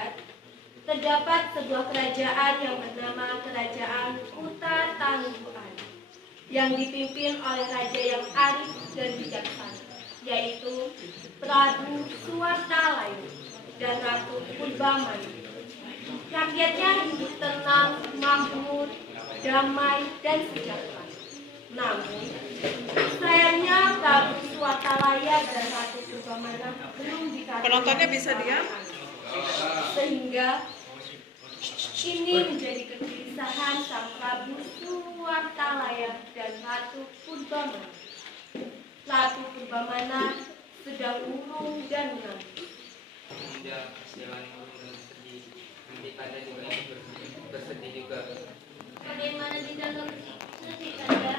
Abad, terdapat sebuah kerajaan yang bernama Kerajaan Utatangguan yang dipimpin oleh raja yang arif dan bijaksana, yaitu Prabu Suwartalaya dan Ratu Purbamana. Rakyatnya hidup tenang, makmur, damai, dan sejahtera. Namun, sayangnya Prabu Suwartalaya dan Ratu Purbamana belum dikasih Penontonnya bisa diam? sehingga ini menjadi kegelisahan sang Prabu Suwartalaya dan Ratu Purbamana. Ratu Purbamana sedang murung dan menangis. Bunda jangan murung dan sedih. Nanti Kanda juga bersedih juga. Bagaimana tidak sedih, Kanda?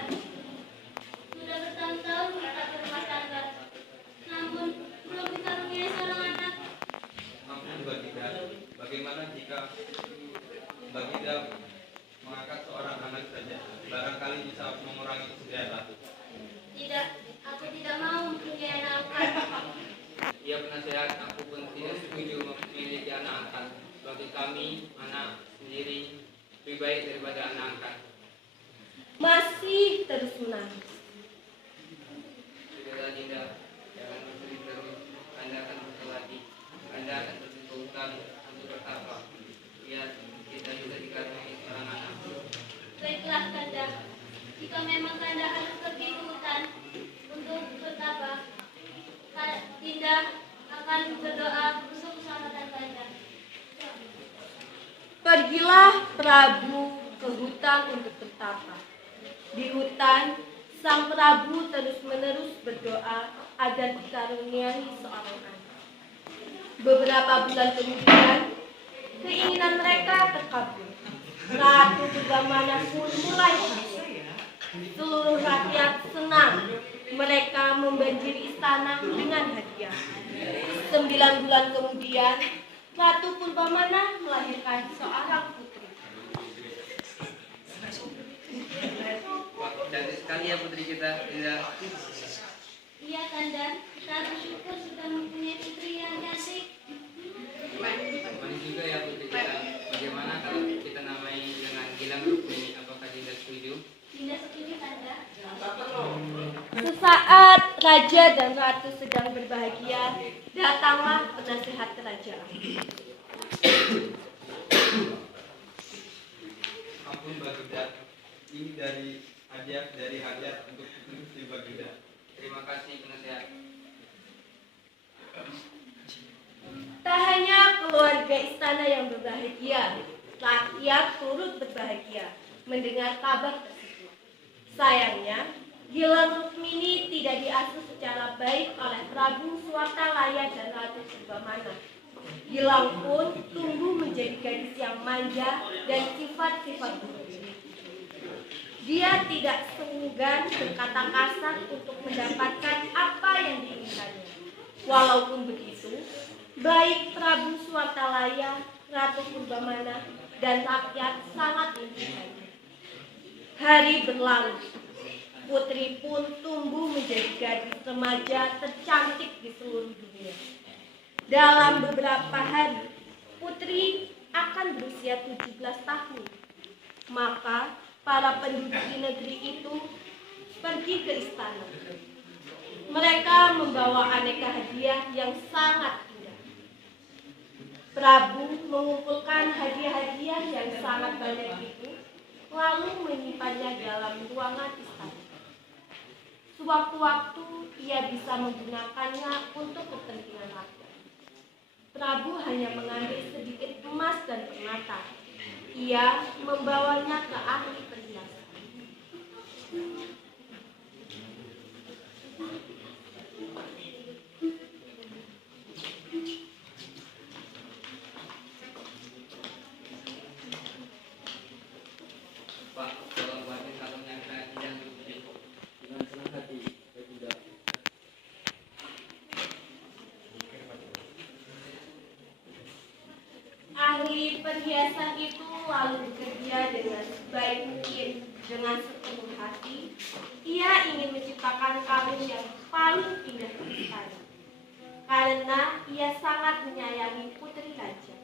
Sudah bertahun-tahun kita berumah tangga, namun belum dikaruniai seorang anak. Ampun Baginda, bagaimana jika Baginda mengangkat seorang anak saja? Barangkali bisa mengurangi kesedihan Ratu. Tidak, aku tidak mau mempunyai anak angkat. Ia penasehat, aku pun tidak setuju memiliki anak angkat. Bagi kami, anak sendiri lebih baik daripada anak angkat. Masih terus menangis. Sudah Baginda, jangan bersedih terus. Anda akan berselati. Anda akan bersyukur untuk bertapa. Lihat, kita juga dikaruniai seorang anak. Baiklah, Kanda. Jika memang Kanda harus pergi ke hutan untuk bertapa, Dinda akan berdoa untuk keselamatan Kanda. Pergilah Prabu ke hutan untuk bertapa. Di hutan, sang Prabu terus-menerus berdoa agar dikaruniai seorang anak. Beberapa bulan kemudian, keinginan mereka terkabul. Ratu Purbamana pun mulai hamil. Seluruh rakyat senang. Mereka membanjiri istana dengan hadiah. 9 bulan kemudian, Ratu Purbamana melahirkan seorang putri. Wah, cantik sekali ya putri kita, Dinda. Iya, Kanda. Kita bersyukur sudah mempunyai putri yang cantik. Manis juga ya putri kita. Bagaimana kalau kita namai dengan Gilang Rukmini? Apakah Dinda setuju? Dinda setuju, Kanda. Sesaat raja dan ratu sedang berbahagia, datanglah penasehat kerajaan. Ampun Baginda, ini dari hadiah untuk putri Baginda. Terima kasih penasehat. Tak hanya keluarga istana yang berbahagia, rakyat turut berbahagia mendengar kabar tersebut. Sayangnya, Gilang Rukmini tidak diasuh secara baik oleh Prabu Suwartalaya dan Ratu Purbamana. Gilang pun tumbuh menjadi gadis yang manja dan sifat-sifat buruk. Dia tidak segan berkata kasar untuk mendapatkan apa yang diinginkannya. Walaupun begitu, baik Prabu Suwartalaya, Ratu Purbamana, dan rakyat sangat mencintainya. Hari berlalu, putri pun tumbuh menjadi gadis remaja tercantik di seluruh dunia. Dalam beberapa hari, putri akan berusia 17 tahun. Maka, para penduduk di negeri itu pergi ke istana. Mereka membawa aneka hadiah yang sangat indah. Prabu mengumpulkan hadiah-hadiah yang sangat banyak itu, lalu menyimpannya dalam ruangan istana. Sewaktu-waktu ia bisa menggunakannya untuk kepentingan rakyat. Prabu hanya mengambil sedikit emas dan permata. Ia membawanya ke ahli perhiasan. Pak, tolong buatin kalungnya kayak Gilang Rukmini. Dengan senang hati, Baginda. Ahli perhiasan itu lalu bekerja dengan sebaik mungkin, dengan sepenuh hati. Ia ingin menciptakan kalung yang paling indah di istana, karena ia sangat menyayangi putri raja.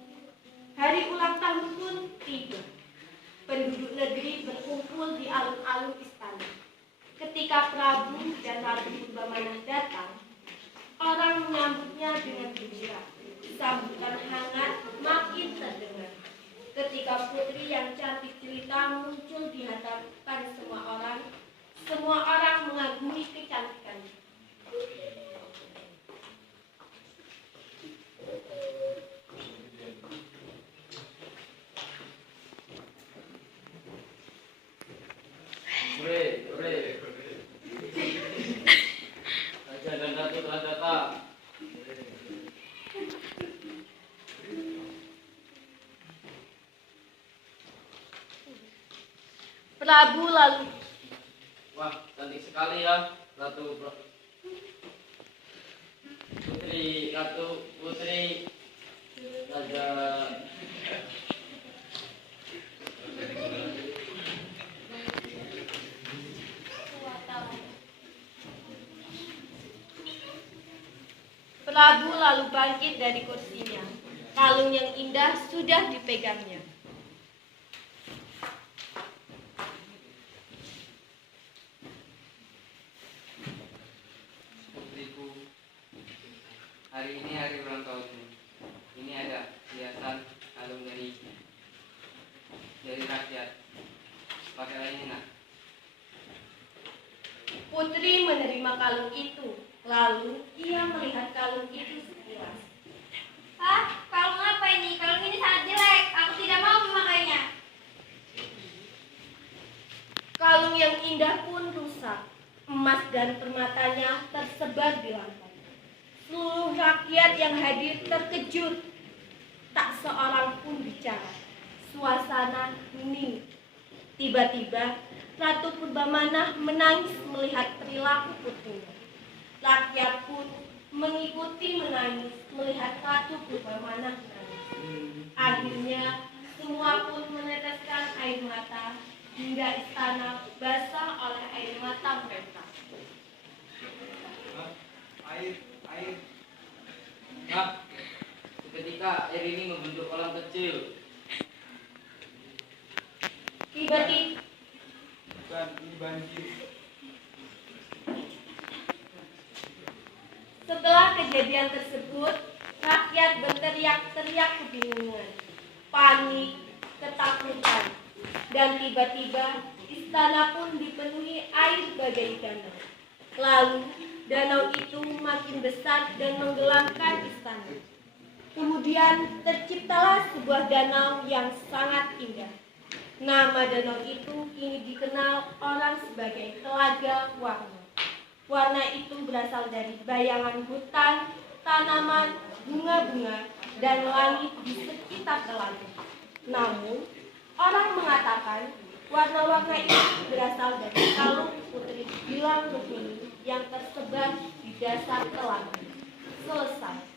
berkumpul di alun-alun istana. Ketika Prabu dan Ratu Purbamana datang, orang menyambutnya dengan gembira. Sambutan hangat makin terdengar. Ketika putri yang cantik jelita muncul di hadapan semua orang mengagumi kecantikannya. Hore, hore. Raja dan Ratu telah datang. Prabu lalu Wah, cantik sekali ya, Putri, Raja. Prabu lalu bangkit dari kursinya. Kalung yang indah sudah dipegangnya. Putriku, hari ini hari ulang tahunmu. Ini ada hiasan kalung dari rakyat. Pakailah ini nak. Putri menerima kalung itu. Lalu ia melihat kalung itu sekilas. Ah, kalung apa ini? Kalung ini sangat jelek. Aku tidak mau memakainya. Kalung yang indah pun rusak. Emas dan permatanya tersebar di lantai. Seluruh rakyat yang hadir terkejut. Tak seorang pun bicara. Suasana hening. Tiba-tiba Ratu Purbamana menangis melihat perilaku putrinya. Rakyat pun mengikuti menangis melihat Ratu Purbamana menangis. Akhirnya semua pun meneteskan air mata hingga istana basah oleh air mata mereka. Air. Nak, seketika air ini membentuk kolam kecil. Tiba-tiba Bukan, ini banjir. setelah kejadian tersebut, rakyat berteriak-teriak kebingungan, panik, ketakutan, dan tiba-tiba istana pun dipenuhi air bagai danau. Lalu danau itu makin besar dan menggelamkan istana. Kemudian terciptalah sebuah danau yang sangat indah. Nama danau itu kini dikenal orang sebagai Telaga Warna. Warna itu berasal dari bayangan hutan, tanaman, bunga-bunga, dan langit di sekitar telaga. Namun, orang mengatakan warna-warna itu berasal dari kalung putri Gilang Rukmini yang tersebar di dasar telaga. Selesai.